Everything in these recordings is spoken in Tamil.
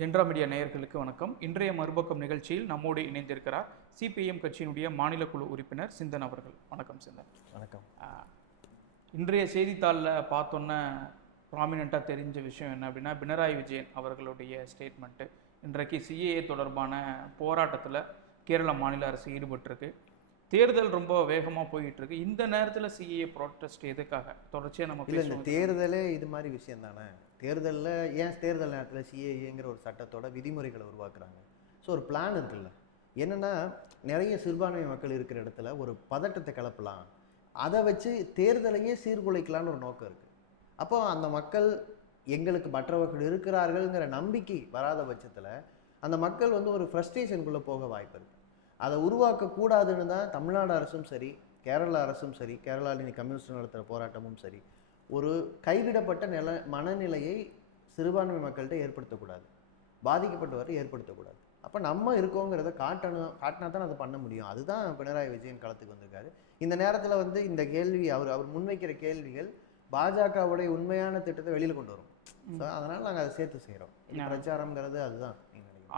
ஜென்ரா மீடியா நேயர்களுக்கு வணக்கம். இன்றைய மறுபக்கம் நிகழ்ச்சியில் நம்மோடு இணைந்திருக்கிறார் சிபிஎம் கட்சியினுடைய மாநில குழு உறுப்பினர் சிந்தன் அவர்கள். வணக்கம் சிந்தன். வணக்கம். இன்றைய செய்தித்தாளில் பார்த்தோன்னே ப்ராமினெண்ட்டாக தெரிஞ்ச விஷயம் என்ன அப்படின்னா பினராயி விஜயன் அவர்களுடைய ஸ்டேட்மெண்ட்டு இன்றைக்கு சிஏஏ தொடர்பான போராட்டத்தில் கேரள மாநில அரசு ஈடுபட்டிருக்கு. தேர்தல் ரொம்ப வேகமாக போயிட்டு இருக்கு இந்த நேரத்தில் சிஏஏ ப்ரோட்டஸ்ட் எதுக்காக? தொடர்ச்சியாக நம்ம தேர்தலே இது மாதிரி விஷயம் தானே தேர்தலில் ஏன் தேர்தல் நேரத்தில் சிஏஏங்கிற ஒரு சட்டத்தோட விதிமுறைகளை உருவாக்குறாங்க? ஸோ ஒரு பிளான் இருக்குல்ல. என்னென்னா நிறைய சிறுபான்மை மக்கள் இருக்கிற இடத்துல ஒரு பதட்டத்தை கிளப்பலாம். அதை வச்சு தேர்தலையே சீர்குலைக்கலான்னு ஒரு நோக்கம் இருக்குது அப்போ அந்த மக்கள் எங்களுக்கு மற்றவர்கள் இருக்கிறார்கள்ங்கிற நம்பிக்கை வராத பட்சத்தில் அந்த மக்கள் வந்து ஒரு ஃப்ரஸ்ட்ரேஷனுக்குள்ளே போக வாய்ப்பு இருக்குது அதை உருவாக்கக்கூடாதுன்னு தான் தமிழ்நாடு அரசும் சரி கேரள அரசும் சரி கேரளாவில் இன்னைக்கு கம்யூனிஸ்ட் நடத்துகிற போராட்டமும் சரி ஒரு கைவிடப்பட்ட நில மனநிலையை சிறுபான்மை மக்கள்கிட்ட ஏற்படுத்தக்கூடாது. பாதிக்கப்பட்டவரை ஏற்படுத்தக்கூடாது. அப்போ நம்ம இருக்கோங்கிறத காட்டணும் காட்டினா தான் அதை பண்ண முடியும். அதுதான் பினராயி விஜயன் களத்துக்கு வந்திருக்காரு. இந்த நேரத்தில் வந்து இந்த கேள்வி அவர் அவர் முன்வைக்கிற கேள்விகள் பாஜகவுடைய உண்மையான திட்டத்தை வெளியில் கொண்டு வரும். ஸோ அதனால் நாங்கள் அதை சேர்த்து செய்கிறோம் பிரச்சாரம்ங்கிறது அதுதான்.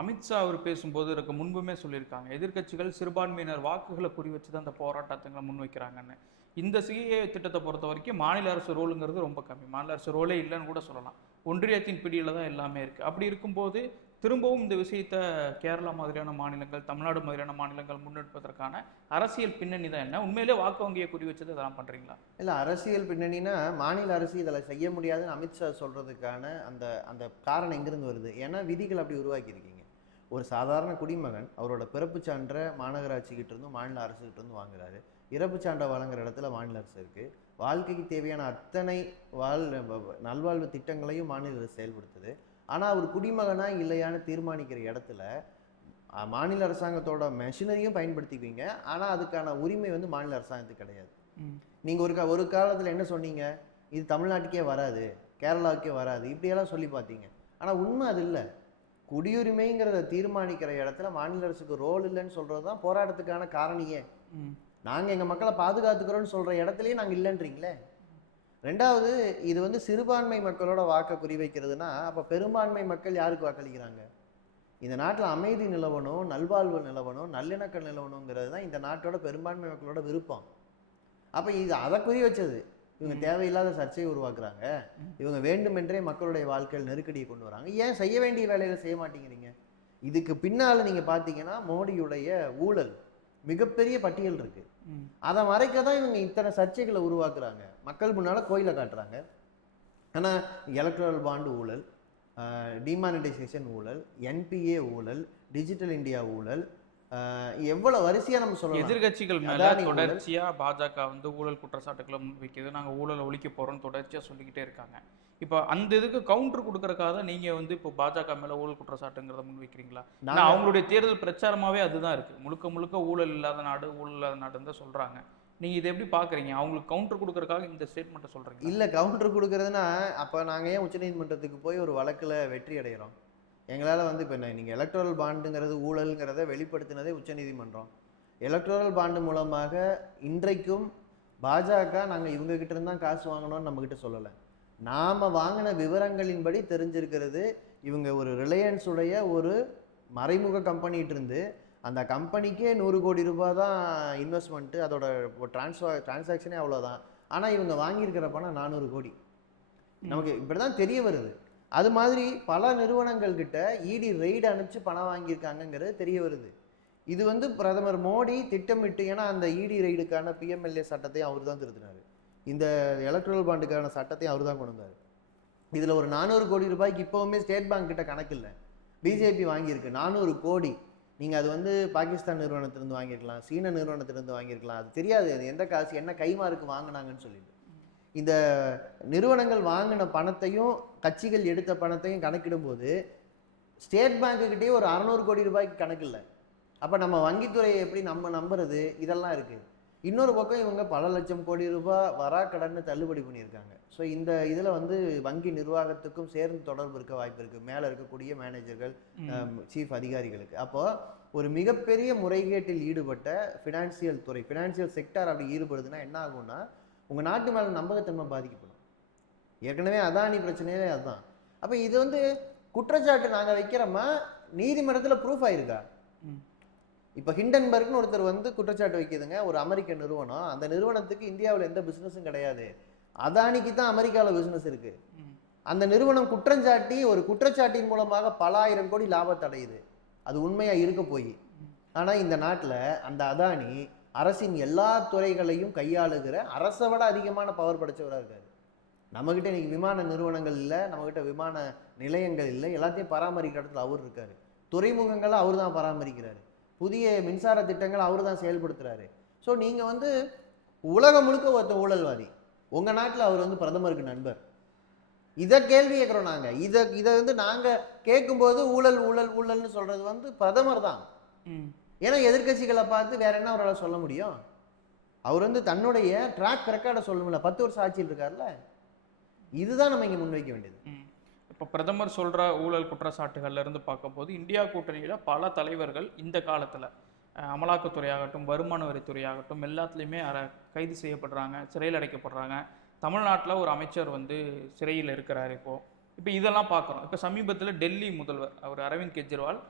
அமித்ஷா அவர் பேசும்போது இருக்க முன்புமே சொல்லியிருக்காங்க. எதிர்க்கட்சிகள் சிறுபான்மையினர் வாக்குகளை குறி வச்சு தான் அந்த போராட்டத்தை முன்வைக்கிறாங்கன்னு. இந்த சிகிச்சை திட்டத்தை பொறுத்த வரைக்கும் மாநில அரசு ரோலுங்கிறது ரொம்ப கம்மி. மாநில அரசு ரோலே இல்லைன்னு கூட சொல்லலாம். ஒன்றியத்தின் பிடியில் தான் எல்லாமே இருக்குது அப்படி இருக்கும்போது திரும்பவும் இந்த விஷயத்தை கேரளா மாதிரியான மாநிலங்கள் தமிழ்நாடு மாதிரியான மாநிலங்கள் முன்னெடுப்பதற்கான அரசியல் பின்னணி தான் என்ன? உண்மையிலே வாக்கு வங்கியை குறி வச்சது இதெல்லாம் பண்ணுறீங்களா இல்லை அரசியல் பின்னணினா மாநில அரசு இதில் செய்ய முடியாதுன்னு அமித்ஷா சொல்கிறதுக்கான அந்த அந்த காரணம் எங்கேருந்து வருது? ஏன்னா விதிகள் அப்படி உருவாக்கியிருக்கீங்க. ஒரு சாதாரண குடிமகன் அவரோட பிறப்புச் சான்றை மாநகராட்சிக்கிட்ட இருந்தும் மாநில அரசுகிட்ட இருந்து வாங்குறாரு. இறப்புச் சான்றை வழங்குற இடத்துல மாநில அரசு இருக்குது வாழ்க்கைக்கு தேவையான அத்தனை வாழ் நல்வாழ்வு திட்டங்களையும் மாநில அரசு செயல்படுத்துது. ஆனால் அவர் குடிமகனா இல்லையான்னு தீர்மானிக்கிற இடத்துல மாநில அரசாங்கத்தோட மெஷினரியும் பயன்படுத்திக்குவீங்க. ஆனால் அதுக்கான உரிமை வந்து மாநில அரசாங்கத்துக்கு கிடையாது. நீங்கள் ஒரு ஒரு காலத்தில் என்ன சொன்னீங்க? இது தமிழ்நாட்டுக்கே வராது கேரளாவுக்கே வராது இப்படியெல்லாம் சொல்லி பார்த்தீங்க. ஆனால் உண்மை அது இல்லை. குடியுரிமைங்கிறத தீர்மானிக்கிற இடத்துல மாநில அரசுக்கு ரோல் இல்லைன்னு சொல்கிறது தான் போராட்டத்துக்கான காரணியே நாங்கள் எங்கள் மக்களை பாதுகாத்துக்கிறோம்னு சொல்கிற இடத்துலயே நாங்கள் இல்லைன்றீங்களே? ரெண்டாவது இது வந்து சிறுபான்மை மக்களோட வாக்கை குறிவைக்கிறதுனா அப்போ பெரும்பான்மை மக்கள் யாருக்கு வாக்களிக்கிறாங்க? இந்த நாட்டில் அமைதி நிலவணும் நல்வாழ்வு நிலவணும் நல்லிணக்கம் நிலவணுங்கிறது தான் இந்த நாட்டோட பெரும்பான்மை மக்களோட விருப்பம். அப்போ இது அதை குறி வச்சது இவங்க தேவையில்லாத சர்ச்சையை உருவாக்குறாங்க. இவங்க வேண்டுமென்றே மக்களுடைய வாழ்க்கையில் நெருக்கடியை கொண்டு வராங்க. ஏன் செய்ய வேண்டிய வேலையில செய்ய மாட்டேங்கிறீங்க? இதுக்கு பின்னால் நீங்கள் பார்த்தீங்கன்னா மோடியுடைய ஊழல் மிகப்பெரிய பட்டியல் இருக்கு. அதை மறைக்க தான் இவங்க இத்தனை சர்ச்சைகளை உருவாக்குறாங்க. மக்கள் முன்னால் கோயிலை காட்டுறாங்க. ஆனால் எலக்ட்ரல் பாண்டு ஊழல் டிமானிட்டைசேஷன் ஊழல் என்பிஏ ஊழல் டிஜிட்டல் இந்தியா ஊழல் எவ்வளவு வரிசையா நம்ம சொல்லலாம்? எதிர்கட்சிகள் மேல. தொடர்ச்சியா பாஜக வந்து ஊழல் குற்றச்சாட்டுகளை முன்வைக்குது நாங்க ஊழலை ஒழிக்க போறோம்னு தொடர்ச்சியா சொல்லிக்கிட்டே இருக்காங்க. இப்போ அந்த இதுக்கு கவுண்டர் கொடுக்கறக்காக நீங்க வந்து இப்போ பாஜக மேல ஊழல் குற்றச்சாட்டுங்கிறத முன்வைக்கிறீங்களா? ஏன்னா நாங்க- அவங்களுடைய தேர்தல் பிரச்சாரமாவே அதுதான் இருக்கு. முழுக்க முழுக்க ஊழல் இல்லாத நாடு ஊழல் இல்லாத நாடுன்னு தான் சொல்றாங்க. நீங்க இதை எப்படி பாக்குறீங்க? அவங்களுக்கு கவுண்டர் கொடுக்கறக்காக இந்த ஸ்டேட்மெண்ட்டை சொல்றீங்க இல்ல கவுண்டர் கொடுக்கறதுனா அப்ப நாங்க ஏன் உச்சநீதிமன்றத்துக்கு போய் ஒரு வழக்குல வெற்றி அடைகிறோம் எங்களால் வந்து இப்போ என்ன நீங்கள் எலக்ட்ரல் பாண்டுங்கிறது ஊழல்ங்கிறத வெளிப்படுத்தினதே உச்சநீதிமன்றம் எலக்ட்ரல் பாண்டு மூலமாக இன்றைக்கும் பாஜக நாங்கள் இவங்ககிட்ட தான் காசு வாங்கணும்னு நம்மக்கிட்ட சொல்லலை. நாம வாங்கின விவரங்களின்படி தெரிஞ்சிருக்கிறது இவங்க ஒரு ரிலையன்ஸ் உடைய ஒரு மறைமுக கம்பெனிட்டு இருந்து அந்த கம்பெனிக்கே நூறு கோடி ரூபாய் தான் இன்வெஸ்ட்மெண்ட்டு அதோட டிரான்ஸ்ஃபா டிரான்சாக்ஷனே அவ்வளோதான் ஆனால் இவங்க வாங்கியிருக்கிற பணம் நானூறு கோடி. நமக்கு இப்படி தான் தெரிய வருது. அது மாதிரி பல நிறுவனங்கள்கிட்ட இடி ரெய்டு அனுப்பிச்சு பணம் வாங்கியிருக்காங்கங்கிறது தெரிய வருது. இது வந்து பிரதமர் மோடி திட்டமிட்டு ஏன்னா அந்த இடி ரெய்டுக்கான பிஎம்எல்ஏ சட்டத்தையும் அவர் தான் திருத்தினாரு. இந்த எலக்ட்ரல் பாண்டுக்கான சட்டத்தையும் அவர் தான் கொண்டு வந்தார். இதில் ஒரு நானூறு கோடி ரூபாய்க்கு இப்போவுமே ஸ்டேட் பேங்க் கிட்ட கணக்கு இல்லை. பிஜேபி வாங்கியிருக்கு. நானூறு கோடி. நீங்கள் அது வந்து பாகிஸ்தான் நிறுவனத்திலிருந்து வாங்கியிருக்கலாம் சீன நிறுவனத்திலிருந்து வாங்கியிருக்கலாம். அது தெரியாது. அது எந்த காசு என்ன கைமாறுக்கு வாங்கினாங்கன்னு சொல்லிட்டு. இந்த நிறுவனங்கள் வாங்கின பணத்தையும் கட்சிகள் எடுத்த பணத்தையும் கணக்கிடும்போது ஸ்டேட் பேங்க்குக்கிட்டே ஒரு அறநூறு கோடி ரூபாய்க்கு கணக்கு இல்லை. அப்போ நம்ம வங்கித்துறையை எப்படி நம்ம நம்புறது? இதெல்லாம் இருக்குது இன்னொரு பக்கம் இவங்க பல லட்சம் கோடி ரூபாய் வரா கடன்னு தள்ளுபடி பண்ணியிருக்காங்க. ஸோ இந்த இதில் வந்து வங்கி நிர்வாகத்துக்கும் சேர்ந்து தொடர்பு இருக்க வாய்ப்பு இருக்குது மேலே இருக்கக்கூடிய மேனேஜர்கள் சீஃப் அதிகாரிகளுக்கு. அப்போ ஒரு மிகப்பெரிய முறைகேட்டில் ஈடுபட்ட ஃபினான்சியல் துறை ஃபினான்சியல் செக்டார் அப்படி ஈடுபடுதுன்னா என்ன ஆகும்னா உங்கள் நாட்டு மேலே நம்பகத்தன்மை பாதிக்கப்படும். ஏற்கனவே அதானி பிரச்சனையே அதுதான் அப்போ இது வந்து குற்றச்சாட்டு நாங்க வைக்கிறோமா? நீதிமன்றத்துல ப்ரூஃப் ஆயிருக்கா. இப்ப ஹிண்டன்பர்க்னு ஒருத்தர் வந்து குற்றச்சாட்டு வைக்குதுங்க. ஒரு அமெரிக்க நிறுவனம். அந்த நிறுவனத்துக்கு இந்தியாவுல எந்த பிசினஸும் கிடையாது. அதானிக்கு தான் அமெரிக்கால பிசினஸ் இருக்கு. அந்த நிறுவனம் குற்றஞ்சாட்டி ஒரு குற்றச்சாட்டின் மூலமாக பல ஆயிரம் கோடி லாபத்தை அடையுது. அது உண்மையா இருக்க போய். ஆனா இந்த நாட்டுல அந்த அதானி அரசின் எல்லா துறைகளையும் கையாளுகிற அரசை விட அதிகமான பவர் படைச்சவரா இருக்காரு. நம்மகிட்ட இன்னைக்கு விமான நிறுவனங்கள் இல்லை நம்மகிட்ட விமான நிலையங்கள் இல்லை எல்லாத்தையும் பராமரிக்கிற இடத்துல அவர் இருக்காரு. துறைமுகங்களை அவர் தான் பராமரிக்கிறாரு. புதிய மின்சார திட்டங்களை அவர் தான் செயல்படுத்துறாரு. ஸோ நீங்க வந்து உலகம் முழுக்க ஒருத்த ஊழல்வாதி. உங்க நாட்டுல அவர் வந்து பிரதமருக்கு நண்பர். இதை கேள்வி கேட்குறோம் நாங்க. இதை இதை வந்து நாங்க கேட்கும்போது ஊழல் ஊழல் ஊழல்னு சொல்றது வந்து பிரதமர் தான். ஏன்னா எதிர்க்கட்சிகளை பார்த்து வேற என்ன அவரால் சொல்ல முடியும்? அவர் வந்து தன்னுடைய ட்ராக் ரெக்கார்டை சொல்லணும்ல. பத்து வருஷம் ஆட்சியில் இருக்கார்ல இதுதான் நம்ம இங்கே முன்வைக்க வேண்டியது. இப்போ பிரதமர் சொல்கிற ஊழல் குற்றச்சாட்டுகள்ல இருந்து பார்க்கும்போது இந்தியா கூட்டணியில் பல தலைவர்கள் இந்த காலத்தில் அமலாக்கத்துறையாகட்டும் வருமான வரித்துறையாகட்டும் எல்லாத்துலேயுமே அர கைது செய்யப்படுறாங்க சிறையில் அடைக்கப்படுறாங்க. தமிழ்நாட்டில் ஒரு அமைச்சர் வந்து சிறையில் இருக்கிறார் இப்போது இப்போ இதெல்லாம் பார்க்குறோம். இப்போ சமீபத்தில் டெல்லி முதல்வர் அவர் அரவிந்த் கெஜ்ரிவால்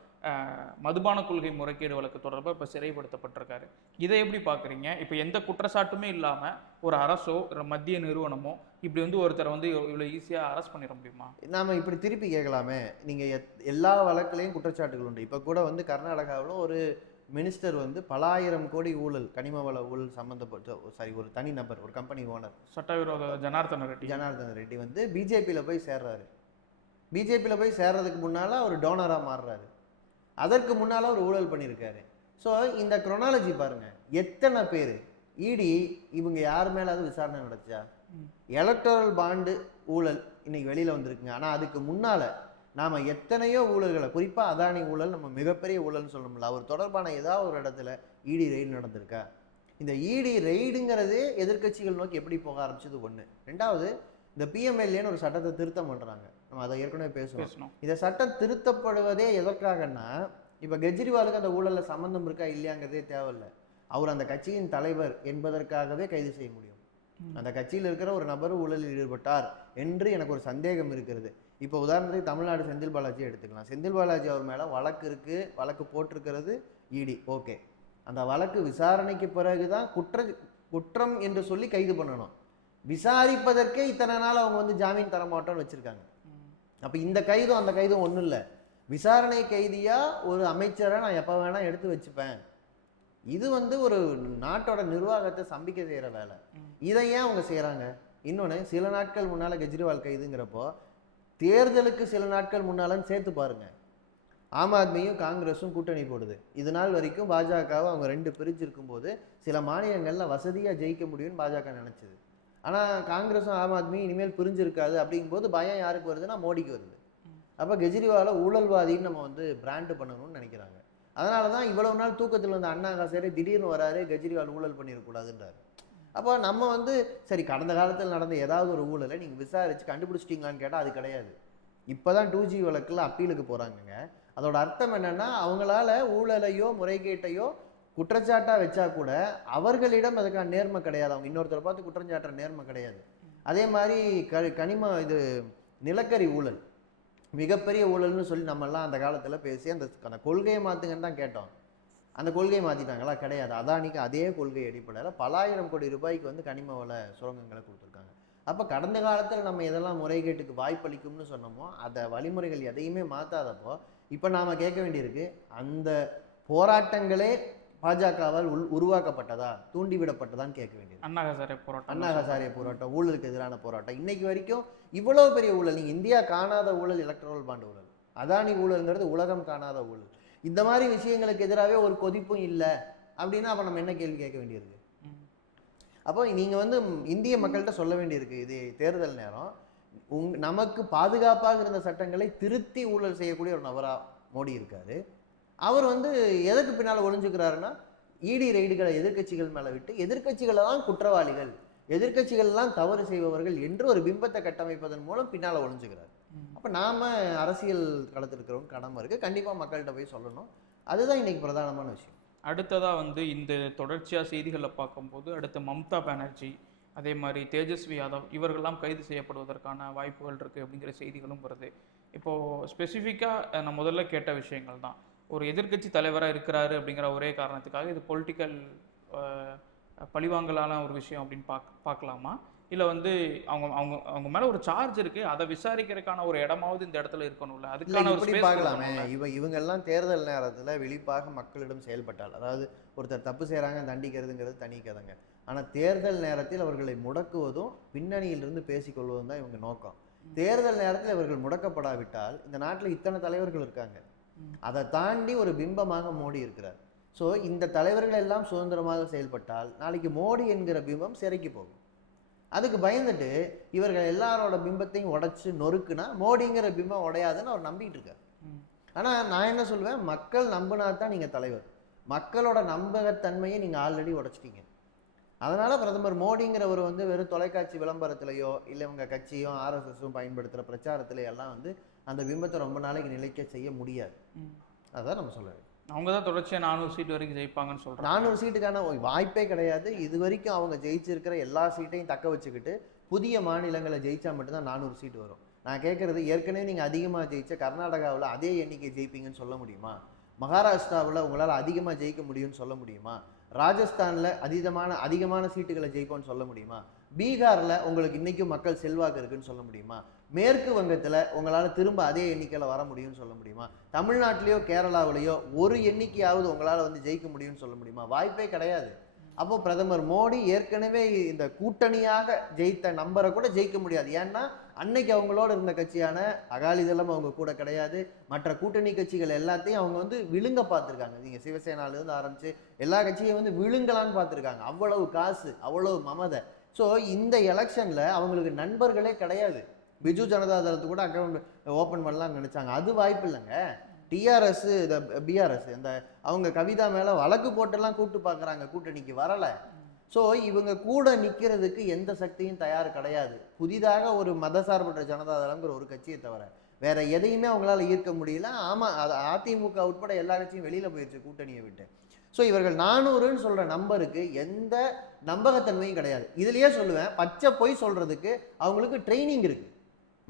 மதுபான கொள்கை முறைகேடு வழக்கு தொடர்பாக இப்போ சிறைப்படுத்தப்பட்டிருக்காரு. இதை எப்படி பார்க்குறீங்க இப்போ எந்த குற்றச்சாட்டுமே இல்லாமல் ஒரு அரசோ ஒரு மத்திய நிறுவனமோ இப்படி வந்து ஒருத்தரை வந்து இவ்வளோ ஈஸியாக அரெஸ்ட் பண்ணிட முடியுமா? நாம இப்படி திருப்பி கேட்கலாமே. நீங்க எத்- எல்லா வழக்குலையும் குற்றச்சாட்டுகள் உண்டு. இப்ப கூட வந்து கர்நாடகாவில் ஒரு மினிஸ்டர் வந்து பலாயிரம் கோடி ஊழல் கனிம வள ஊழல் சம்பந்தப்பட்ட சாரி ஒரு தனி நபர் ஒரு கம்பெனி ஓனர் சட்டவிரோத ஜனார்தன ரெட்டி. ஜனார்தன் ரெட்டி வந்து பிஜேபியில் போய் சேர்றாரு. பிஜேபியில் போய் சேர்றதுக்கு முன்னால அவர் டோனராக மாறுறாரு. அதற்கு முன்னால அவர் ஊழல் பண்ணியிருக்காரு. ஸோ இந்த குரோனாலஜி பாருங்க. எத்தனை பேர்? இடி இவங்க யார் மேலாவது விசாரணை நடத்துச்சா. எலக்டரல் பாண்டு ஊழல் இன்னைக்கு வெளியில வந்திருக்குங்க. ஆனா அதுக்கு முன்னால நாம எத்தனையோ ஊழல்களை குறிப்பா அதானி ஊழல் நம்ம மிகப்பெரிய ஊழல்னு சொல்லணும்ல அவர் தொடர்பான ஏதாவது ஒரு இடத்துல இடி ரெய்டு நடந்திருக்கா? இந்த இடி ரெய்டுங்கிறதே எதிர்க்கட்சிகள் நோக்கி எப்படி போக ஆரம்பிச்சது? ஒண்ணு. ரெண்டாவது இந்த பிஎம்எல்ஏன்னு ஒரு சட்டத்தை திருத்தம் பண்றாங்க. நம்ம அதை ஏற்கனவே பேசுவோம் இந்த சட்டம் திருத்தப்படுவதே எதற்காகன்னா இப்போ கெஜ்ரிவாலுக்கு அந்த ஊழல்ல சம்பந்தம் இருக்கா இல்லையாங்கிறதே தேவையில்ல. அவர் அந்த கட்சியின் தலைவர் என்பதற்காகவே கைது செய்ய முடியும். அந்த கட்சியில் இருக்கிற ஒரு நபர் ஊழலில் ஈடுபட்டார் என்று எனக்கு ஒரு சந்தேகம் இருக்கிறது. இப்போ உதாரணத்துக்கு தமிழ்நாடு செந்தில் பாலாஜி எடுத்துக்கலாம். செந்தில் பாலாஜி அவர் மேல வழக்கு இருக்கு வழக்கு போட்டிருக்கிறது இடி ஓகே. அந்த வழக்கு விசாரணைக்கு பிறகுதான் குற்ற குற்றம் என்று சொல்லி கைது பண்ணணும். விசாரிப்பதற்கே இத்தனை நாள் அவங்க வந்து ஜாமீன் தர மாட்டோம்னு வச்சிருக்காங்க. அப்போ இந்த கைதும் அந்த கைதும் ஒன்றும் இல்லை. விசாரணை கைதியாக ஒரு அமைச்சரை நான் எப்போ வேணால் எடுத்து வச்சுப்பேன். இது வந்து ஒரு நாட்டோட நிர்வாகத்தை சம்பிக்க செய்கிற வேலை. இதை ஏன் அவங்க செய்கிறாங்க இன்னொன்று சில நாட்கள் முன்னால் கெஜ்ரிவால் கைதுங்கிறப்போ தேர்தலுக்கு சில நாட்கள் முன்னாலன்னு சேர்த்து பாருங்கள் ஆம் ஆத்மியும் காங்கிரஸும் கூட்டணி போடுது. இது நாள் வரைக்கும் பாஜகவும் அவங்க ரெண்டு பிரிஞ்சு இருக்கும்போது சில மாநிலங்களில் வசதியாக ஜெயிக்க முடியும்னு பாஜக நினச்சிது. ஆனால் காங்கிரஸும் ஆம் ஆத்மி இனிமேல் பிரிஞ்சிருக்காது அப்படிங்கும்போது பயம் யாருக்கு வருதுன்னா மோடிக்கு வருது. அப்போ கெஜ்ரிவாலை ஊழல்வாதின்னு நம்ம வந்து பிராண்டு பண்ணணும்னு நினைக்கிறாங்க. அதனால தான் இவ்வளவு நாள் தூக்கத்தில் வந்த அண்ணா காசேரி திடீர்னு வராரு கெஜ்ரிவால் ஊழல் பண்ணிடக்கூடாதுன்றாரு அப்போ நம்ம வந்து சரி கடந்த காலத்தில் நடந்த ஏதாவது ஒரு ஊழலை நீங்கள் விசாரித்து கண்டுபிடிச்சிட்டீங்களான்னு கேட்டால் அது கிடையாது. இப்போதான் டூ ஜி வழக்கில் அப்பீலுக்கு போகிறாங்கங்க அதோட அர்த்தம் என்னன்னா அவங்களால ஊழலையோ முறைகேட்டையோ குற்றச்சாட்டாக வச்சா கூட அவர்களிடம் அதுக்கான நேர்மை கிடையாது. அவங்க இன்னொருத்தரை பார்த்து குற்றஞ்சாட்டுற நேர்மை கிடையாது. அதே மாதிரி க கனிம இது நிலக்கரி ஊழல். மிகப்பெரிய ஊழல்னு சொல்லி நம்மெல்லாம் அந்த காலத்தில் பேசி அந்த அந்த கொள்கையை மாற்றுங்கன்னு தான் கேட்டோம். அந்த கொள்கையை மாற்றிட்டாங்களா கிடையாது. அதானிக்கு அதே கொள்கை அடிப்படையில் பலாயிரம் கோடி ரூபாய்க்கு வந்து கனிம வள சுரங்கங்களை கொடுத்துருக்காங்க. அப்போ கடந்த காலத்தில் நம்ம எதெல்லாம் முறைகேட்டுக்கு வாய்ப்பளிக்கும்னு சொன்னோமோ அதை வழிமுறைகள் எதையுமே மாற்றாதப்போ இப்போ நாம் கேட்க வேண்டியிருக்கு அந்த போராட்டங்களே பாஜகவால் உள் உருவாக்கப்பட்டதா? தூண்டிவிடப்பட்டதான்னு கேட்க வேண்டியது. அண்ணா ஹசாரே போராட்டம். அண்ணா ஹசாரே போராட்டம் ஊழலுக்கு எதிரான போராட்டம். இன்னைக்கு வரைக்கும் இவ்வளவு பெரிய ஊழல் நீங்க இந்தியா காணாத ஊழல் எலக்ட்ரல் பாண்ட் ஊழல். அதானி ஊழல்ங்கிறது உலகம் காணாத ஊழல். இந்த மாதிரி விஷயங்களுக்கு எதிராகவே ஒரு கொதிப்பும் இல்லை அப்படின்னா அப்ப நம்ம என்ன கேள்வி கேட்க வேண்டியிருக்கு. அப்போ நீங்க வந்து இந்திய மக்கள்கிட்ட சொல்ல வேண்டியிருக்கு இது தேர்தல் நேரம். உங் நமக்கு பாதுகாப்பாக இருந்த சட்டங்களை திருத்தி ஊழல் செய்யக்கூடிய ஒரு நபரா மோடி இருக்காரு. அவர் வந்து எதற்கு பின்னால ஒளிஞ்சுக்கிறாருன்னா இடி ரெய்டுகளை எதிர்க்கட்சிகள் மேல விட்டு எதிர்க்கட்சிகளை தான் குற்றவாளிகள் எதிர்க்கட்சிகள் எல்லாம் தவறு செய்பவர்கள் என்று ஒரு பிம்பத்தை கட்டமைப்பதன் மூலம் பின்னால ஒளிஞ்சுக்கிறார். ம். அப்ப நாம அரசியல் களத்தில் இருக்கிறவங்க கடமை இருக்கு கண்டிப்பா மக்கள்கிட்ட போய் சொல்லணும். அதுதான் இன்னைக்கு பிரதானமான விஷயம். அடுத்ததா வந்து இந்த தொடர்ச்சியா செய்திகளை பார்க்கும்போது அடுத்து மம்தா பானர்ஜி அதே மாதிரி தேஜஸ்வி யாதவ் இவர்கள்லாம் கைது செய்யப்படுவதற்கான வாய்ப்புகள் இருக்கு அப்படிங்கிற செய்திகளும் வருது. இப்போ ஸ்பெசிஃபிக்காக நான் முதல்ல கேட்ட விஷயங்கள் தான் ஒரு எதிர்க்கட்சி தலைவராக இருக்கிறாரு அப்படிங்கிற ஒரே காரணத்துக்காக இது பொலிட்டிக்கல் பழிவாங்கலான ஒரு விஷயம் அப்படின்னு பாக் பார்க்கலாமா? இல்லை வந்து அவங்க அவங்க அவங்க மேலே ஒரு சார்ஜ் இருக்கு அதை விசாரிக்கிறதுக்கான ஒரு இடமாவது இந்த இடத்துல இருக்கணும்ல? அதுக்கான ஒரு பார்க்கலாமே. இவ இவங்க எல்லாம் தேர்தல் நேரத்துல விழிப்பாக மக்களிடம் செயல்பட்டால் அதாவது ஒருத்தர் தப்பு செய்றாங்க தண்டிக்கிறதுங்கிறது தனி கதைங்க. ஆனா தேர்தல் நேரத்தில் அவர்களை முடக்குவதும் பின்னணியிலிருந்து பேசிக்கொள்வதும் தான் இவங்க நோக்கம். தேர்தல் நேரத்தில் இவர்கள் முடக்கப்படாவிட்டால் இந்த நாட்டில் இத்தனை தலைவர்கள் இருக்காங்க. அதை தாண்டி ஒரு பிம்பமாக மோடி இருக்கிறார். ஸோ இந்த தலைவர்கள் எல்லாம் சுதந்திரமாக செயல்பட்டால் நாளைக்கு மோடி என்கிற பிம்பம் சிறைக்கு போகும். அதுக்கு பயந்துட்டு இவர்கள் எல்லாரோட பிம்பத்தையும் உடைச்சு நொறுக்குனா மோடிங்கிற பிம்பம் உடையாதுன்னு அவர் நம்பிட்டு இருக்கார். ஆனால் நான் என்ன சொல்லுவேன் மக்கள் நம்பினா தான் நீங்கள் தலைவர். மக்களோட நம்பகத்தன்மையை நீங்கள் ஆல்ரெடி உடைச்சிட்டீங்க. அதனால பிரதமர் மோடிங்கிறவர் வந்து வெறும் தொலைக்காட்சி விளம்பரத்திலேயோ இல்லை உங்க கட்சியும் ஆர்எஸ்எஸும் பயன்படுத்துற பிரச்சாரத்திலே எல்லாம் வந்து அந்த பிம்பத்தை ரொம்ப நாளைக்கு நிலைக்க செய்ய முடியாது. ம். அதான் நம்ம சொல்லுவேன் அவங்க தான் தொடர்ச்சியாக நானூறு சீட் வரைக்கும் ஜெயிப்பாங்கன்னு சொல்றாங்க. நானூறு சீட்டுக்கான வாய்ப்பே கிடையாது. இது வரைக்கும் அவங்க ஜெயிச்சிருக்கிற எல்லா சீட்டையும் தக்க வச்சுக்கிட்டு புதிய மாநிலங்களை ஜெயிச்சா மட்டும்தான் நானூறு சீட் வரும். நான் கேட்கறது ஏற்கனவே நீங்கள் அதிகமாக ஜெயிச்ச கர்நாடகாவில் அதே எண்ணிக்கை ஜெயிப்பீங்கன்னு சொல்ல முடியுமா? மகாராஷ்டிராவில் உங்களால் அதிகமாக ஜெயிக்க முடியும்னு சொல்ல முடியுமா? ராஜஸ்தானில் அதீதமான அதிகமான சீட்டுகளை ஜெயிப்போம்னு சொல்ல முடியுமா? பீகாரில் உங்களுக்கு இன்றைக்கும் மக்கள் செல்வாக்கு இருக்குன்னு சொல்ல முடியுமா? மேற்கு வங்கத்தில் உங்களால் திரும்ப அதே எண்ணிக்கையில் வர முடியும்னு சொல்ல முடியுமா? தமிழ்நாட்டிலேயோ கேரளாவிலேயோ ஒரு எண்ணிக்கையாவது உங்களால் வந்து ஜெயிக்க முடியும்னு சொல்ல முடியுமா? வாய்ப்பே கிடையாது. அப்போ பிரதமர் மோடி ஏற்கனவே இந்த கூட்டணியாக ஜெயித்த நம்பரை கூட ஜெயிக்க முடியாது. ஏன்னா அன்னைக்கு அவங்களோட இருந்த கட்சியான அகாலிதளம் அவங்க கூட கிடையாது. மற்ற கூட்டணி கட்சிகள் எல்லாத்தையும் அவங்க வந்து விழுங்க பார்த்துருக்காங்க. நீங்கள் சிவசேனாலேருந்து ஆரம்பித்து எல்லா கட்சியும் வந்து விழுங்கலான்னு பார்த்துருக்காங்க. அவ்வளவு காசு அவ்வளவு மமதை. ஸோ இந்த எலெக்ஷனில் அவங்களுக்கு நண்பர்களே கிடையாது. பிஜு ஜனதா தளத்து கூட அக்கௌண்ட் ஓப்பன் பண்ணலாம்னு நினச்சாங்க. அது வாய்ப்பு இல்லைங்க. டிஆர்எஸ் இந்த பிஆர்எஸ் இந்த அவங்க கவிதா மேலே வழக்கு போட்டெல்லாம் கூப்பிட்டு பார்க்குறாங்க. கூட்டணிக்கு வரலை. ஸோ இவங்க கூட நிற்கிறதுக்கு எந்த சக்தியும் தயார் கிடையாது. புதிதாக ஒரு மதசார்பற்ற ஜனதா தளம்ங்கிற ஒரு கட்சியை தவிர வேற எதையுமே அவங்களால ஈர்க்க முடியல. ஆமாம் அது அதிமுக உட்பட எல்லா கட்சியும் வெளியில் போயிடுச்சு கூட்டணியை விட்டு. ஸோ இவர்கள் நானூறுன்னு சொல்கிற நம்பருக்கு எந்த நம்பகத்தன்மையும் கிடையாது. இதுலயே சொல்லுவேன் பச்சை பொய் சொல்கிறதுக்கு அவங்களுக்கு ட்ரைனிங் இருக்குது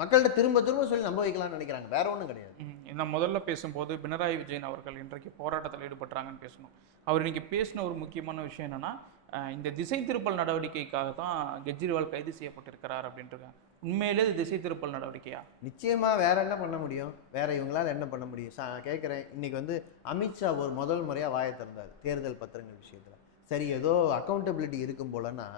மக்கள்கிட்ட திரும்ப திரும்ப சொல்லி நம்ப வைக்கலாம்னு நினைக்கிறாங்க. வேற ஒன்றும் கிடையாது. நான் முதல்ல பேசும்போது பினராயி விஜயன் அவர்கள் இன்றைக்கு போராட்டத்தில் ஈடுபட்டுறாங்கன்னு பேசணும். அவர் இன்னைக்கு பேசின ஒரு முக்கியமான விஷயம் என்னன்னா இந்த திசை திருப்பல் நடவடிக்கைக்காக தான் கெஜ்ரிவால் கைது செய்யப்பட்டிருக்கிறார் அப்படின்ட்டு உண்மையிலே இது திசை திருப்பல் நடவடிக்கையா? நிச்சயமாக வேற என்ன பண்ண முடியும்? வேற இவங்களால் என்ன பண்ண முடியும்? சா கேட்குறேன் இன்னைக்கு வந்து அமித்ஷா ஒரு முதல் முறையாக வாயை திறந்தார் தேர்தல் பத்திரங்கள் விஷயத்தில். சரி ஏதோ அக்கௌண்டபிலிட்டி இருக்கும் போலன்னா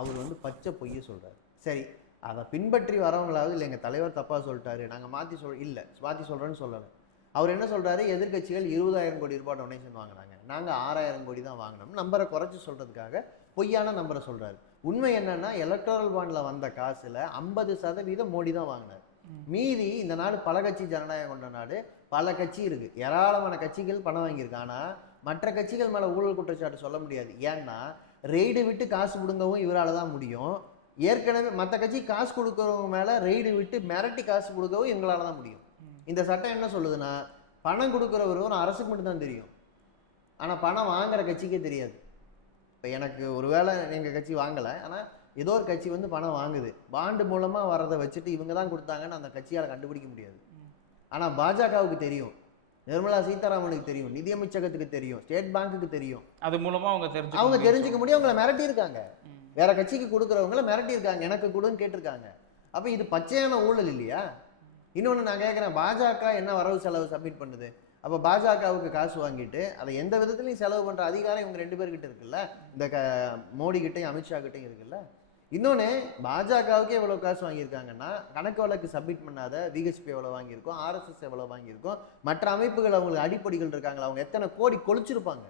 அவர் வந்து பச்சை பொய்ய சொல்கிறார் சரி அதை பின்பற்றி வரவங்களாவது இல்லை எங்கள் தலைவர் தப்பாக சொல்லிட்டாரு நாங்கள் மாற்றி சொல் இல்லை மாற்றி சொல்கிறேன்னு சொல்லலை. அவர் என்ன சொல்றாரு? எதிர்க்கட்சிகள் இருபதாயிரம் கோடி ரூபாய் டொனேஷன் வாங்கினாங்க நாங்க ஆறாயிரம் கோடி தான் வாங்கினோம். நம்பரை குறைச்சு சொல்றதுக்காக பொய்யான நம்பரை சொல்றாரு. உண்மை என்னன்னா எலக்டோரல் பாண்ட்ல வந்த காசுல ஐம்பது சதவீதம் மோடி தான் வாங்கினார். மீதி இந்த நாடு பல கட்சி ஜனநாயகம் கொண்ட நாடு பல கட்சி இருக்கு. ஏராளமான கட்சிகள் பணம் வாங்கியிருக்கு. மற்ற கட்சிகள் மேல ஊழல் குற்றச்சாட்டு சொல்ல முடியாது. ஏன்னா ரெய்டு விட்டு காசு பிடுங்கவும் இவரால தான் முடியும். ஏற்கனவே மற்ற கட்சி காசு கொடுக்கறவங்க மேல ரெய்டு விட்டு மிரட்டி காசு கொடுக்கவும் இவங்களால தான் முடியும். இந்த சட்டம் என்ன சொல்லுதுன்னா பணம் கொடுக்குறவர் ஒரு அரசுக்கு மட்டும்தான் தெரியும். ஆனா பணம் வாங்குற கட்சிக்கே தெரியாது. இப்போ எனக்கு ஒருவேளை எங்கள் கட்சி வாங்கலை ஆனால் ஏதோ ஒரு கட்சி வந்து பணம் வாங்குது. பாண்டு மூலமாக வரதை வச்சுட்டு இவங்க தான் கொடுத்தாங்கன்னு அந்த கட்சியால் கண்டுபிடிக்க முடியாது. ஆனால் பாஜகவுக்கு தெரியும். நிர்மலா சீதாராமனுக்கு தெரியும். நிதியமைச்சகத்துக்கு தெரியும். ஸ்டேட் பேங்க்குக்கு தெரியும். அது மூலமா அவங்க தெரிஞ்சு அவங்க தெரிஞ்சுக்க முடியும். அவங்கள மிரட்டி இருக்காங்க ம். வேற கட்சிக்கு கொடுக்குறவங்கள மிரட்டி இருக்காங்க எனக்கு கொடுன்னு கேட்டிருக்காங்க. அப்போ இது பச்சையான ஊழல் இல்லையா? இன்னொன்று நான் கேட்குறேன் பாஜக என்ன வரவு செலவு சப்மிட் பண்ணுது? அப்போ பாஜகவுக்கு காசு வாங்கிட்டு அதை எந்த விதத்துலையும் செலவு பண்ணுற அதிகாரம் இவங்க ரெண்டு பேர்கிட்ட இருக்குல்ல? இந்த க மோடி கிட்டையும் அமித்ஷா கிட்டையும் இருக்குல்ல? இன்னொன்று பாஜகவுக்கே எவ்வளோ காசு வாங்கியிருக்காங்கன்னா கணக்கு வழக்கு சப்மிட் பண்ணாத விஹெச்பி எவ்வளோ வாங்கியிருக்கோம் ஆர்எஸ்எஸ் எவ்வளோ வாங்கியிருக்கோம் மற்ற அமைப்புகள் அவங்களுக்கு அடிப்படைகள் இருக்காங்களா? அவங்க எத்தனை கோடி கொளிச்சிருப்பாங்க?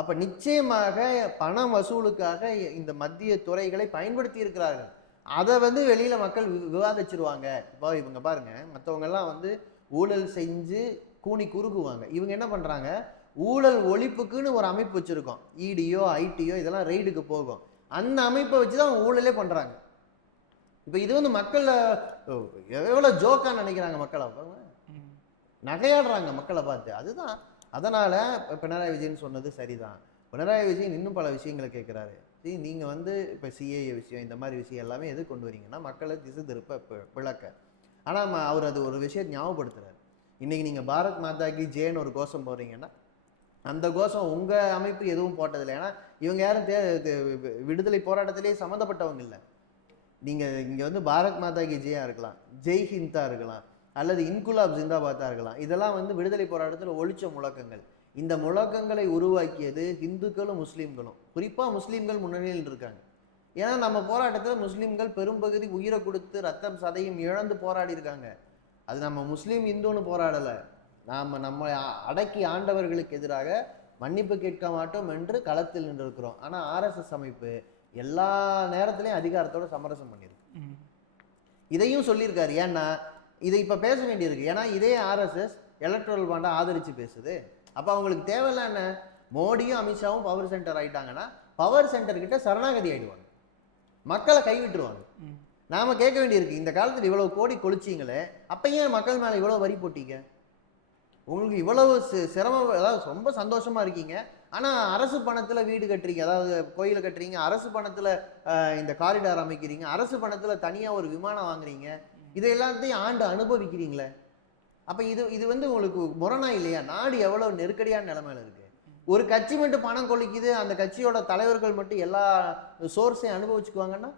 அப்போ நிச்சயமாக பணம் வசூலுக்காக இந்த மத்திய துறைகளை பயன்படுத்தி இருக்கிறார்கள். அதை வந்து வெளியில் மக்கள் வி- விவாதிச்சிருவாங்க. இப்போ இவங்க பாருங்க மற்றவங்கெல்லாம் வந்து ஊழல் செஞ்சு கூனி குறுகுவாங்க. இவங்க என்ன பண்ணுறாங்க ஊழல் ஒழிப்புக்குன்னு ஒரு அமைப்பு வச்சுருக்கோம். இடியோ ஐடியோ இதெல்லாம் ரெய்டுக்கு போகும். அந்த அமைப்பை வச்சு தான் அவங்க ஊழலே பண்ணுறாங்க இப்போ இது வந்து மக்கள் எவ்வளோ ஜோக்காக நினைக்கிறாங்க மக்களை அப்போ நகையாடுறாங்க மக்களை பார்த்து. அதுதான். அதனால் பினராயி விஜயன் சொன்னது சரிதான். பினராயி விஜயன் இன்னும் பல விஷயங்களை கேட்குறாரு. நீங்கள் வந்து இப்போ சிஏஏ விஷயம் இந்த மாதிரி விஷயம் எல்லாமே எது கொண்டு வரீங்கன்னா மக்களை திசை திருப்ப பி- பிளக்க ஆனால் அவர் அது ஒரு விஷயத்தை ஞாபகப்படுத்துறாரு. இன்றைக்கி நீங்கள் பாரத் மாதா கி ஜேன்னு ஒரு கோஷம் போடுறீங்கன்னா அந்த கோஷம் உங்கள் அமைப்பு எதுவும் போட்டதில்லை. ஏன்னா இவங்க யாரும் தே வி- விடுதலை போராட்டத்திலே சம்மந்தப்பட்டவங்க இல்லை. நீங்கள் இங்கே வந்து பாரத் மாதா கி ஜெயா இருக்கலாம் ஜெய் ஹிந்தா இருக்கலாம் அல்லது இன்குலாப் ஜிந்தாபாத்தா இருக்கலாம். இதெல்லாம் வந்து விடுதலை போராட்டத்தில் ஒழிச்ச முழக்கங்கள். இந்த முழக்கங்களை உருவாக்கியது இந்துக்களும் முஸ்லீம்களும். குறிப்பாக முஸ்லீம்கள் முன்னணியில் இருக்காங்க. ஏன்னா நம்ம போராட்டத்தில் முஸ்லீம்கள் பெரும்பகுதி உயிரை கொடுத்து ரத்தம் சதையும் இழந்து போராடி இருக்காங்க. அது நம்ம முஸ்லீம் இந்துன்னு போராடலை. நாம் நம்மளை அ- அடக்கி ஆண்டவர்களுக்கு எதிராக மன்னிப்பு கேட்க மாட்டோம் என்று களத்தில் நின்றிருக்கிறோம். ஆனால் ஆர்எஸ்எஸ் அமைப்பு எல்லா நேரத்திலையும் அதிகாரத்தோட சமரசம் பண்ணியிருக்கு. இதையும் சொல்லியிருக்காரு. ஏன்னா இதை இப்போ பேச வேண்டியிருக்கு. ஏன்னா இதே ஆர்எஸ்எஸ் எலக்ட்ரல் பாண்டை ஆதரித்து பேசுது. அப்போ அவங்களுக்கு தேவையில்ல என்ன? மோடியும் அமித்ஷாவும் பவர் சென்டர் ஆயிட்டாங்கன்னா பவர் சென்டர் கிட்ட சரணாகதி ஆயிடுவாங்க. மக்களை கைவிட்டுருவாங்க. நாம கேட்க வேண்டியிருக்கு இந்த காலத்தில் இவ்வளவு கோடி கொளிச்சிங்களே அப்ப ஏன் மக்கள் மேல இவ்வளவு வரி போட்டீங்க? உங்களுக்கு இவ்வளவு சிரமம் அதாவது ரொம்ப சந்தோஷமா இருக்கீங்க. ஆனா அரசு பணத்துல வீடு கட்டுறீங்க அதாவது கோயிலை கட்டுறீங்க அரசு பணத்துல இந்த காரிடார் அமைக்கிறீங்க அரசு பணத்துல தனியா ஒரு விமானம் வாங்குறீங்க இது எல்லாத்தையும் ஆண்டு அனுபவிக்கிறீங்களே. அப்போ இது இது வந்து உங்களுக்கு முரணா இல்லையா? நாடு எவ்வளோ நெருக்கடியான நிலைமையில இருக்கு. ஒரு கட்சி மட்டும் பணம் கொளிக்குது அந்த கட்சியோட தலைவர்கள் மட்டும் எல்லா சோர்ஸையும் அனுபவிச்சுக்குவாங்கன்னா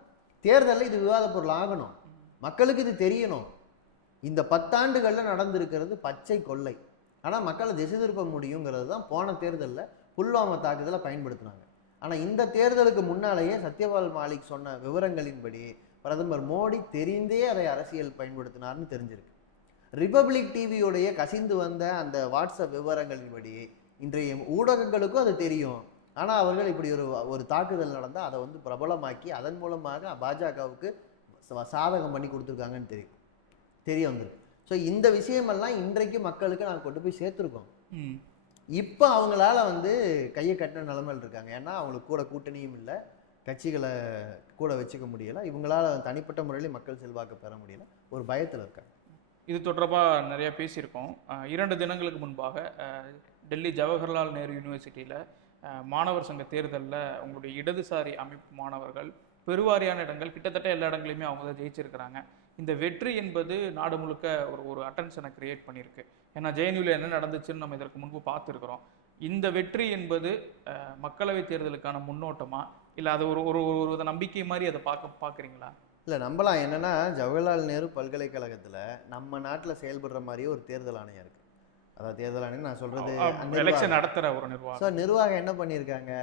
தேர்தலில் இது விவாத பொருள் ஆகணும். மக்களுக்கு இது தெரியணும். இந்த பத்தாண்டுகளில் நடந்திருக்கிறது பச்சை கொள்ளை. ஆனால் மக்களை திசை திருப்ப முடியுங்கிறது தான் போன தேர்தலில் புல்வாமா தாக்குதலை பயன்படுத்தினாங்க. ஆனால் இந்த தேர்தலுக்கு முன்னாலேயே சத்யபால் மாலிக் சொன்ன விவரங்களின்படி பிரதமர் மோடி தெரிந்தே அதை அரசியல் பயன்படுத்தினார்னு தெரிஞ்சிருக்கு. ரிபப்ளிக் டிவியோடைய கசிந்து வந்த அந்த வாட்ஸ்அப் விவரங்களின்படி இன்றைய ஊடகங்களுக்கும் அது தெரியும். ஆனால் அவர்கள் இப்படி ஒரு ஒரு தாக்குதல் நடந்தால் அதை வந்து பிரபலமாக்கி அதன் மூலமாக பாஜகவுக்கு சாதகம் பண்ணி கொடுத்துருக்காங்கன்னு தெரியும். தெரிய வந்திருக்கு ஸோ இந்த விஷயமெல்லாம் இன்றைக்கு மக்களுக்கு நாங்கள் கொண்டு போய் சேர்த்துருக்கோம். இப்போ அவங்களால வந்து கையை கட்டின நிலைமையில் இருக்காங்க. ஏன்னா அவங்களுக்கு கூட கூட்டணியும் இல்லை. கட்சிகளை கூட வச்சுக்க முடியல. இவங்களால தனிப்பட்ட முறையில் மக்கள் செல்வாக்கு பெற முடியல. ஒரு பயத்தில் இருக்காங்க. இது தொடர்பாக நிறைய பேசியிருக்கோம். இரண்டு தினங்களுக்கு முன்பாக டெல்லி ஜவஹர்லால் நேரு யூனிவர்சிட்டியில் மாணவர் சங்க தேர்தலில் உங்களுடைய இடதுசாரி அமைப்பு மாணவர்கள் பெருவாரியான இடங்கள் கிட்டத்தட்ட எல்லா இடங்களையுமே அவங்க தான் ஜெயிச்சிருக்கிறாங்க. இந்த வெற்றி என்பது நாடு முழுக்க ஒரு ஒரு அட்டென்ஷனை கிரியேட் பண்ணியிருக்கு. ஏன்னா ஜேஎன்யூவில் என்ன நடந்துச்சுன்னு நம்ம இதற்கு முன்பு பார்த்துருக்குறோம். இந்த வெற்றி என்பது மக்களவைத் தேர்தலுக்கான முன்னோட்டமா? இல்லை அது ஒரு ஒரு ஒரு வித நம்பிக்கை மாதிரி அதை பார்க்க பார்க்குறீங்களா? இல்லை நம்பலாம். என்னன்னா ஜவஹர்லால் நேரு பல்கலைக்கழகத்தில் நம்ம நாட்டில் செயல்படுற மாதிரியே ஒரு தேர்தல் ஆணையம் இருக்கு. அதாவது தேர்தல் ஆணையம் நான் சொல்றது எலெக்ஷன் நடத்துகிற ஒரு நிர்வாகம். ஸோ நிர்வாகம் என்ன பண்ணியிருக்காங்க?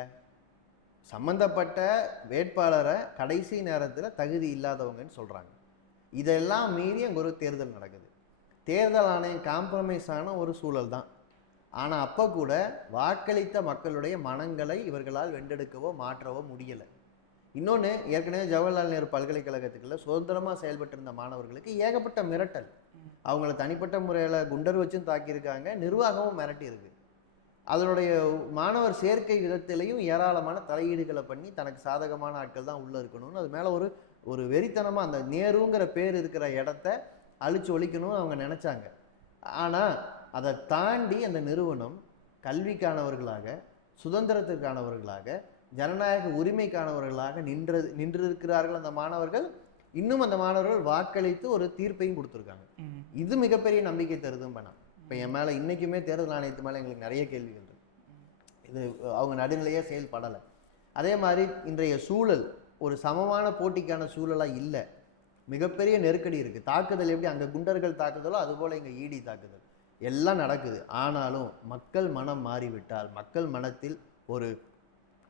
சம்பந்தப்பட்ட வேட்பாளரை கடைசி நேரத்தில் தகுதி இல்லாதவங்கன்னு சொல்கிறாங்க இதெல்லாம் மீறி அங்கே ஒரு தேர்தல் நடக்குது. தேர்தல் ஆணையம் காம்ப்ரமைஸ் ஆன ஒரு சூழல் தான். ஆனால் அப்போ கூட வாக்களித்த மக்களுடைய மனங்களை இவர்களால் வென்றெடுக்கவோ மாற்றவோ முடியலை. இன்னொன்று ஏற்கனவே ஜவஹர்லால் நேரு பல்கலைக்கழகத்துக்குள்ள சுதந்திரமாக செயல்பட்டு இருந்த மாணவர்களுக்கு ஏகப்பட்ட மிரட்டல். அவங்கள தனிப்பட்ட முறையில் குண்டர் வச்சும் தாக்கியிருக்காங்க நிர்வாகமும் மிரட்டியிருக்கு. அதனுடைய மாணவர் சேர்க்கை விதத்திலையும் ஏராளமான தலையீடுகளை பண்ணி தனக்கு சாதகமான ஆட்கள் தான் உள்ளே இருக்கணும்னு அது மேலே ஒரு ஒரு வெறித்தனமாக அந்த நேருங்கிற பேர் இருக்கிற இடத்த அழிச்சு ஒழிக்கணும்னு அவங்க நினச்சாங்க. ஆனால் அதை தாண்டி அந்த நிறுவனம் கல்விக்கானவர்களாக சுதந்திரத்திற்கானவர்களாக ஜனநாயக உரிமைக்கானவர்களாக நின்று நின்றிருக்கிறார்கள் அந்த மாணவர்கள். இன்னும் அந்த மாணவர்கள் வாக்களித்து ஒரு தீர்ப்பையும் கொடுத்துருக்காங்க. இது மிகப்பெரிய நம்பிக்கை தருதும் பண்ண இப்போ என் மேலே இன்றைக்குமே தேர்தல் ஆணையத்து மேலே எங்களுக்கு நிறைய கேள்விகள் இருக்கு. இது அவங்க நடுநிலையாக செயல்படலை. அதே மாதிரி இன்றைய சூழல் ஒரு சமமான போட்டிக்கான சூழலாக இல்லை. மிகப்பெரிய நெருக்கடி இருக்குது தாக்குதல் எப்படி அங்கே குண்டர்கள் தாக்குதலோ அதுபோல் இங்கே ஈடி தாக்குதல். எல்லாம் நடக்குது. ஆனாலும் மக்கள் மனம் மாறிவிட்டால் மக்கள் மனத்தில் ஒரு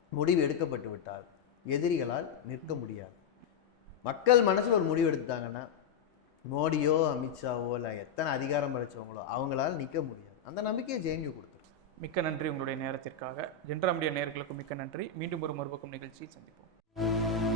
முடிவு எடுக்கப்பட்டு விட்டால் எதிரிகளால் நிற்க முடியாது. மக்கள் மனசில் ஒரு முடிவு எடுத்துட்டாங்கன்னா மோடியோ அமித்ஷாவோ இல்லை எத்தனை அதிகாரம் படைச்சவங்களோ அவங்களால் நிற்க முடியாது. அந்த நம்பிக்கையை ஜெயங்கி கொடுத்துரு மிக்க நன்றி உங்களுடைய நேரத்திற்காக. ஜென்ரா மீடியா மிக்க நன்றி. மீண்டும் ஒரு மறுபக்கம் நிகழ்ச்சியை சந்திப்போம்.